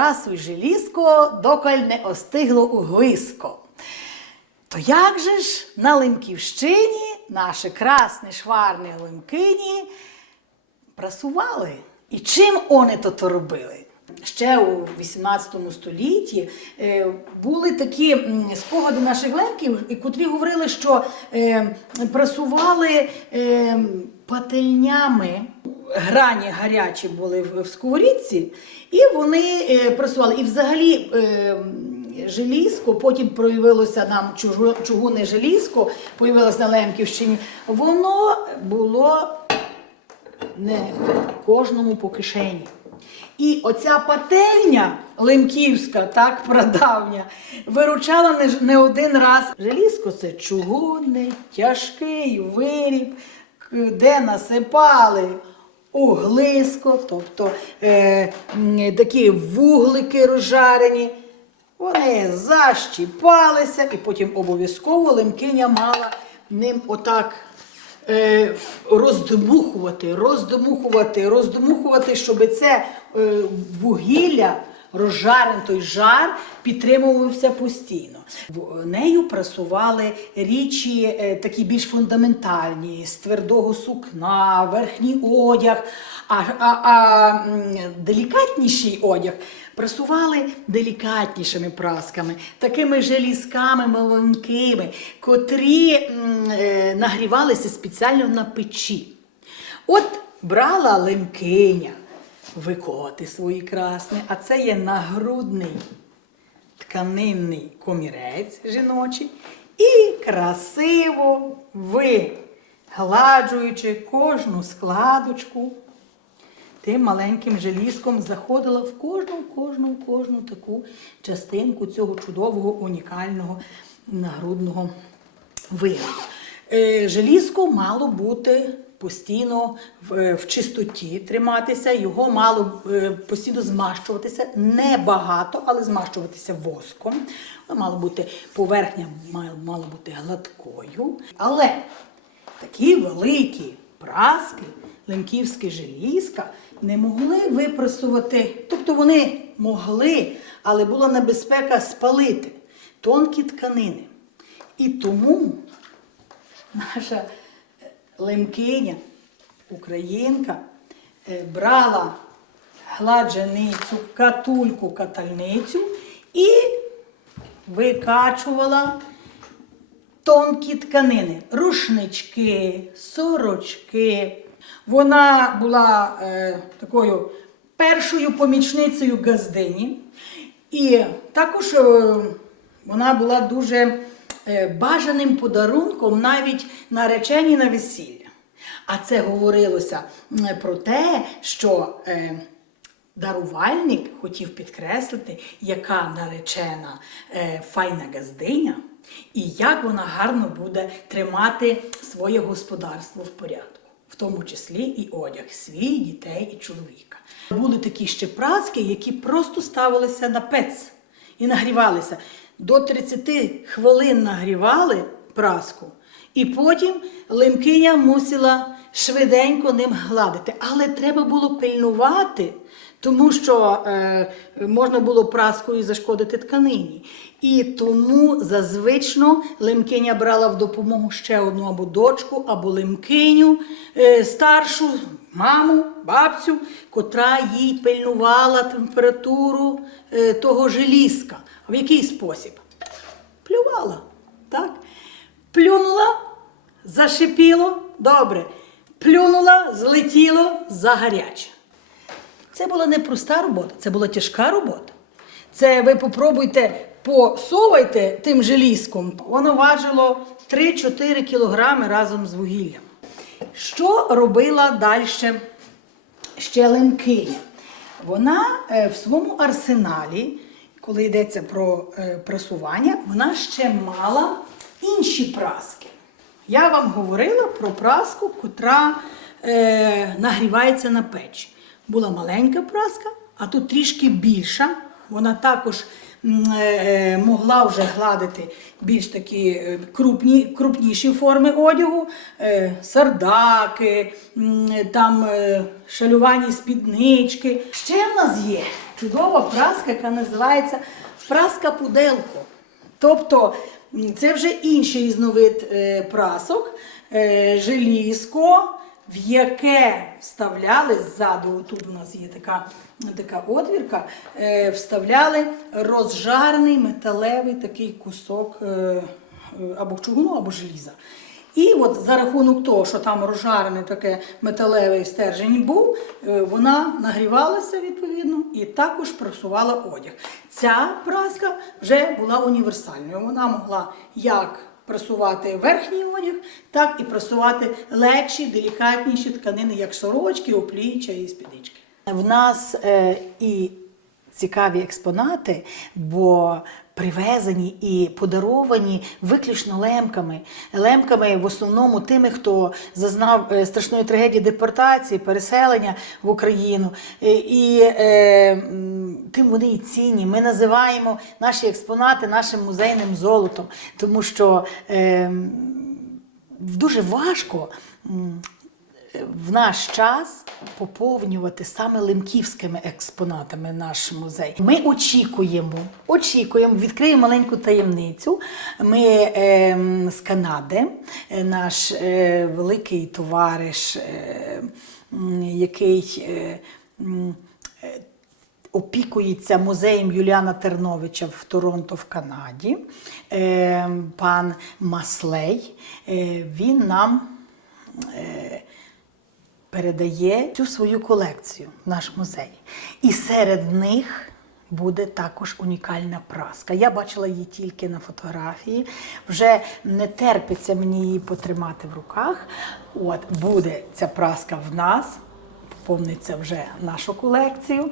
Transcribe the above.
прасуй желізко, доколь не остигло углиско. То як же ж на Лемківщині наші красні шварні лемкині прасували? І чим вони то то робили? Ще у 18 столітті е, були такі спогади наших лемків, котрі говорили, що е, прасували е, пательнями. Грані гарячі були в, сковорідці, і вони е, прасували. І взагалі е, желізко, потім проявилося нам чужу, чугунне желізко, появилося на Лемківщині. Воно було не кожному по кишені. І оця пательня лемківська, так прадавня, виручала не, один раз. Желізко це чугунний, тяжкий виріб, де насипали углиско, тобто е, такі вуглики розжарені. Вони защіпалися, і потім обов'язково лемкиня мала ним отак е, роздмухувати, роздмухувати, роздмухувати, щоб це е, вугілля, розжарений той жар підтримувався постійно. В- Нею прасували річі е, такі більш фундаментальні, з твердого сукна, верхній одяг, а, а, а делікатніший одяг прасували делікатнішими прасками, такими желізками маленькими, котрі е, нагрівалися спеціально на печі. От брала лемкиня викоти свої красні, а це є нагрудний тканинний комірець жіночий, і красиво вигладжуючи кожну складочку, тим маленьким желізком заходила в кожну, кожну, кожну таку частинку цього чудового, унікального нагрудного вигляду. Е, Желізко мало бути постійно в, в чистоті триматися, його мало е, постійно змащуватися, не багато, але змащуватися воском. Мало бути поверхня мала, бути гладкою. Але такі великі праски, лемківські желізка не могли випрасувати, тобто вони могли, але була небезпека спалити тонкі тканини. І тому наша е, лемкиня, українка, е, брала гладженицю, катульку, катальницю і викачувала тонкі тканини, рушнички, сорочки. Вона була е, такою першою помічницею газдині. І також е, вона була дуже бажаним подарунком навіть наречені на весілля. А це говорилося про те, що е, дарувальник хотів підкреслити, яка наречена е, файна газдиня, і як вона гарно буде тримати своє господарство в порядку, в тому числі і одяг свій, дітей і чоловіка. Були такі ще праски, які просто ставилися на пець і нагрівалися. До 30 хвилин нагрівали праску, і потім лемкиня мусила швиденько ним гладити. Але треба було пильнувати, тому що е, можна було праскою зашкодити тканині. І тому зазвично лемкиня брала в допомогу ще одну або дочку, або лемкиню е, старшу, маму, бабцю, котра їй пильнувала температуру е, того желізка. В який спосіб? Плювала. Так? Плюнула, зашипіло, добре. Плюнула, злетіло, загаряче. Це була не проста робота, це була тяжка робота. Це ви попробуйте, посовайте тим желізком. Воно важило 3-4 кілограми разом з вугіллям. Що робила далі ще? Вона е, в своєму арсеналі, коли йдеться про е, прасування, вона ще мала інші праски. Я вам говорила про праску, котра е, нагрівається на печі. Була маленька праска, а тут трішки більша. Вона також могла вже гладити більш такі е, крупні, крупніші форми одягу, е, сардаки, там е, шалювані спіднички. Ще в нас є чудова праска, яка називається праска пуделко. Тобто це вже інший різновид е, прасок, е, желізко, в яке вставляли ззаду, тут у нас є така, така отвірка, е, вставляли розжарений металевий такий кусок е, або чугуну, або желіза. І от за рахунок того, що там розжарений таке металевий стержень був, е, вона нагрівалася відповідно і також просувала одяг. Ця праска вже була універсальною. Вона могла як просувати верхній одяг, так і просувати легші, делікатніші тканини, як сорочки, опліччя і спіднички. В нас е, і цікаві експонати, бо привезені і подаровані виключно лемками. Лемками в основному тими, хто зазнав е, страшної трагедії депортації, переселення в Україну. Е, І е, тим вони і цінні. Ми називаємо наші експонати нашим музейним золотом, тому що е, дуже важко. В наш час поповнювати саме лемківськими експонатами наш музей. Ми очікуємо, очікуємо, відкриємо маленьку таємницю. Ми е, з Канади, е, наш е, великий товариш, е, який. Е, е, опікується музеєм Юліана Терновича в Торонто в Канаді, е, пан Маслей. Е, він нам передає цю свою колекцію в наш музей. І серед них буде також унікальна праска. Я бачила її тільки на фотографії. Вже не терпиться мені її потримати в руках. От буде ця праска в нас, поповниться вже нашу колекцію.